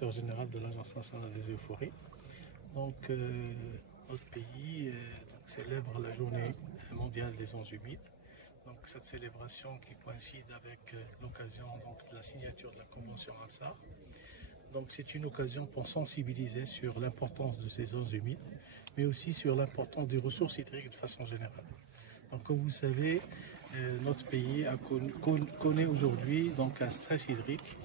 directeur général de l'Agence nationale des eaux et forêts. Donc, notre pays célèbre la journée mondiale des zones humides. Donc, cette célébration qui coïncide avec l'occasion de la signature de la Convention Ramsar. Donc, c'est une occasion pour sensibiliser sur l'importance de ces zones humides, mais aussi sur l'importance des ressources hydriques de façon générale. Donc, comme vous le savez, notre pays connaît aujourd'hui un stress hydrique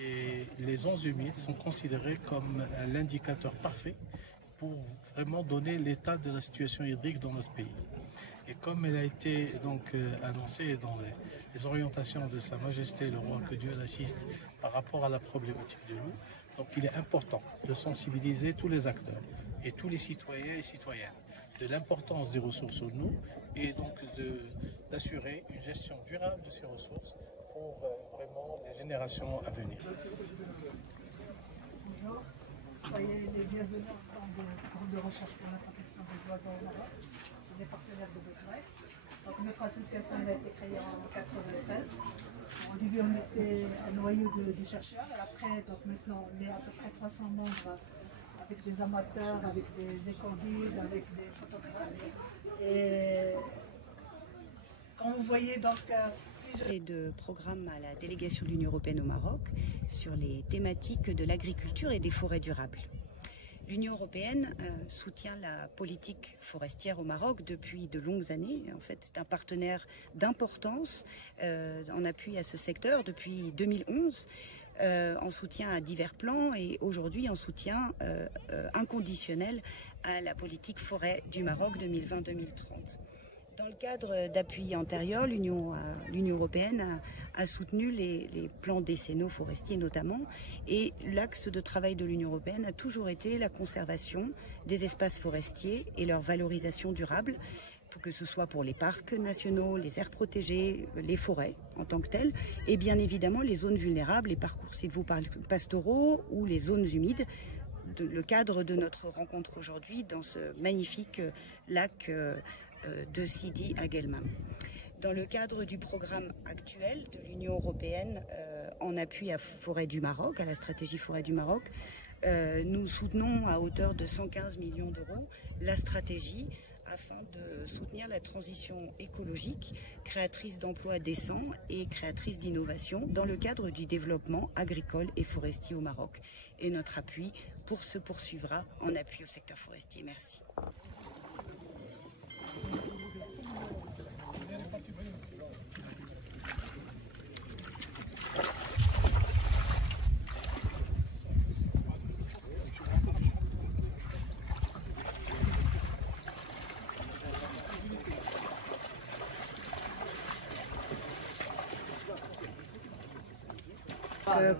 et les zones humides sont considérées comme l'indicateur parfait pour vraiment donner l'état de la situation hydrique dans notre pays. Et comme elle a été annoncée dans les orientations de Sa Majesté le Roi, que Dieu l'assiste, par rapport à la problématique de l'eau, donc il est important de sensibiliser tous les acteurs et tous les citoyens et citoyennes de l'importance des ressources en eau et donc d'assurer une gestion durable de ces ressources pour vraiment les générations à venir. Bonjour, soyez les bienvenus au stand du groupe de recherche pour la protection des oiseaux au Maroc, les partenaires de BioLife. Donc notre association a été créée en 1993. Au début on était un noyau de chercheurs, après donc maintenant on est à peu près 300 membres avec des amateurs, avec des éco-guides, avec des photographes. Et quand vous voyez donc et de programmes à la délégation de l'Union européenne au Maroc sur les thématiques de l'agriculture et des forêts durables. L'Union européenne soutient la politique forestière au Maroc depuis de longues années. En fait, c'est un partenaire d'importance en appui à ce secteur depuis 2011, en soutien à divers plans et aujourd'hui en soutien inconditionnel à la politique forêt du Maroc 2020-2030. Dans le cadre d'appui antérieur, l'Union européenne a soutenu les plans décennaux forestiers notamment, et l'axe de travail de l'Union européenne a toujours été la conservation des espaces forestiers et leur valorisation durable, que ce soit pour les parcs nationaux, les aires protégées, les forêts en tant que telles, et bien évidemment les zones vulnérables, les parcours sylvo-pastoraux ou les zones humides. Le cadre de notre rencontre aujourd'hui dans ce magnifique lac de Sidi Aguelmam. Dans le cadre du programme actuel de l'Union européenne en appui à Forêt du Maroc, à la stratégie Forêt du Maroc, nous soutenons à hauteur de 115 millions d'euros la stratégie afin de soutenir la transition écologique, créatrice d'emplois décents et créatrice d'innovation dans le cadre du développement agricole et forestier au Maroc. Et notre appui se poursuivra en appui au secteur forestier. Merci.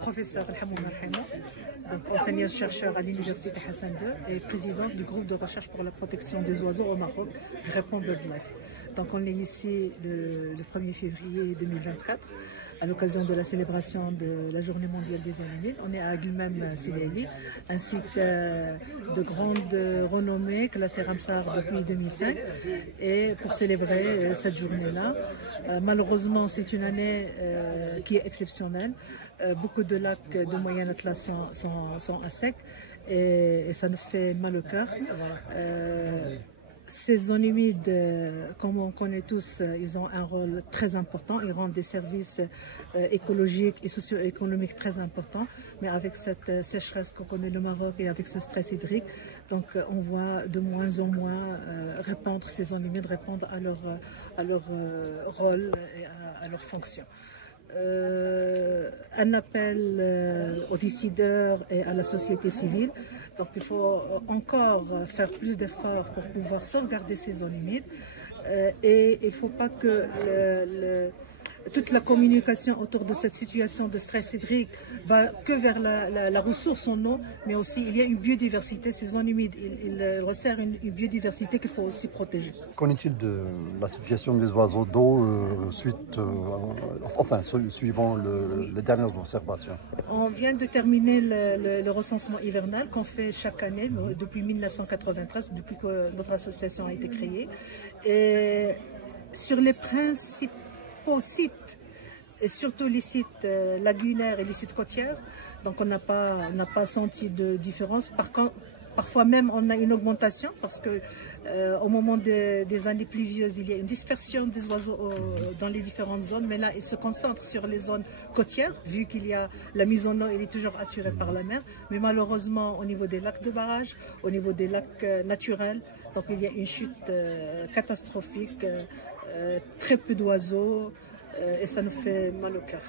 Professeur Elhamouna donc enseignant-chercheur à l'Université Hassan II et président du groupe de recherche pour la protection des oiseaux au Maroc, du Répond BirdLife. Donc on est ici le 1er février 2024 à l'occasion de la célébration de la Journée mondiale des zones humides. On est à Aguelmam Sidi Ali, un site de grande renommée classé Ramsar depuis 2005. Et pour célébrer cette journée-là, malheureusement c'est une année qui est exceptionnelle. Beaucoup de lacs de moyenne Atlas sont à sec et ça nous fait mal au cœur. Ces zones humides, comme on connaît tous, ils ont un rôle très important. Ils rendent des services écologiques et socio-économiques très importants. Mais avec cette sécheresse qu'on connaît le Maroc et avec ce stress hydrique, donc on voit de moins en moins ces zones humides répondre à leur rôle et à leur fonction. Un appel aux décideurs et à la société civile. Donc il faut encore faire plus d'efforts pour pouvoir sauvegarder ces zones humides et il ne faut pas que toute la communication autour de cette situation de stress hydrique va que vers la ressource en eau, mais aussi il y a une biodiversité. Ces zones humides, ils resserrent une biodiversité qu'il faut aussi protéger. Qu'en est-il de la situation des oiseaux d'eau suivant les dernières observations? On vient de terminer le recensement hivernal qu'on fait chaque année depuis 1993, depuis que notre association a été créée. Et sur les principaux sites, et surtout les sites lagunaires et les sites côtières, Donc on n'a pas senti de différence. Parfois même on a une augmentation parce que au moment des années pluvieuses, il y a une dispersion des oiseaux dans les différentes zones, mais là ils se concentrent sur les zones côtières, vu qu'il y a la mise en eau, elle est toujours assurée par la mer. Mais malheureusement au niveau des lacs de barrage, au niveau des lacs naturels, donc il y a une chute catastrophique, très peu d'oiseaux et ça nous fait mal au cœur.